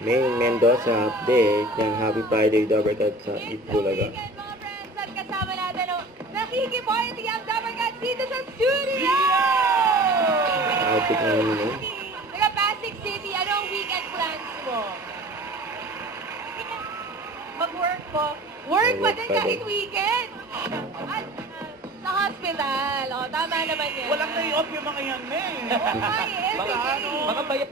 May Mendoza update ng Happy Friday Dabarkat sa Itbulaga. Mga friends, at kasama natin ang nakikiparty ang Dabarkat dito sa studio! Outfit namin yun. Taga Pasig City, ano ang weekend plans mo? Mag-work po. Work pa din kahit weekend! At sa hospital. O, tama naman yan. Walang day-off yung mga yan, May. Ay, Mga ano, mga bayan.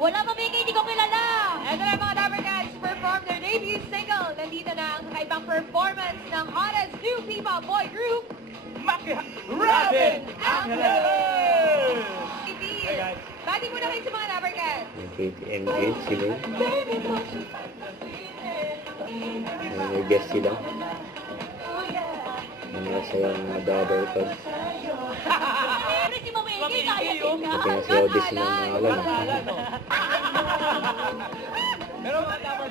wala pa bigay, hindi ko kilala. Ito na mga Dabarkats perform their debut single. Nandito na ang kakaibang performance ng hottest new P-pop boy group, Robin Angeles! Angeles! Hey guys. Bati mo na kayo sa mga Dabarkats. Engage sila. May guest sila. Ang nasa mga Dabarkat. Pero si Mama Iggy, kaya din na. Ito na si Odis ng pangalan. Pero mga dapat,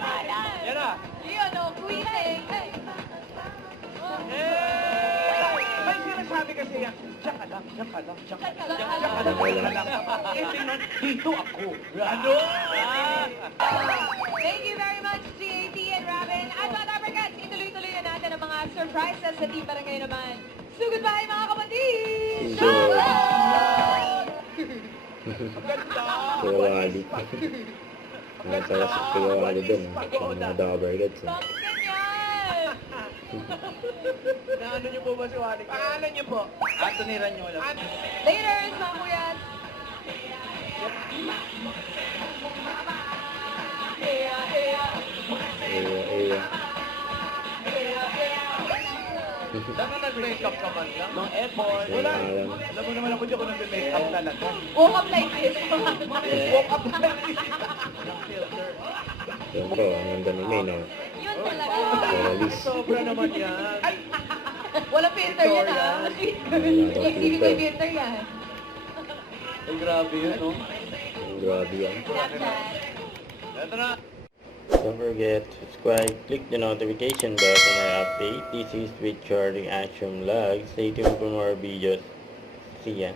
yan na. Yun, o, quitting. May sinasabi kasi yan, diyan ka lang, diyan ka lang, diyan ka lang, Diyan ka diyan ka lang, diyan ka lang. Eh, tingnan, dito ako. Ano? Thank you very much, GAT and Robin. At mga Dabarkats, ituloy-tuloy na natin ang mga surprises sa Team Barangay naman. So goodbye mga kapatid! Enjoy! Ganda! Kawali. Nasa sa kawali doon. Sa mga Dabarkat. Bakit ganyan? Naano niyo po ba si Wally? Pangalan niyo po? Tuniran niyo lang. Later, mga kuyat! Saan nag-makeup ka man lang? Mga effort. Wala. Alam mo naman ako di ako nag-makeup talaga. Woke up like this. Woke up like this. Yan po, ang ganda ni May, no? Yun talaga. Alis. Sobra naman yan. Ay! Wala filter yan ha. Nag-TV may filter yan. Ay, grabe yun, no? Grabe yan. Snapchat. Ito na. Don't forget to subscribe, click the notification bell for more update. This is with Charlie Action Vlog. Stay tuned for more videos. See ya.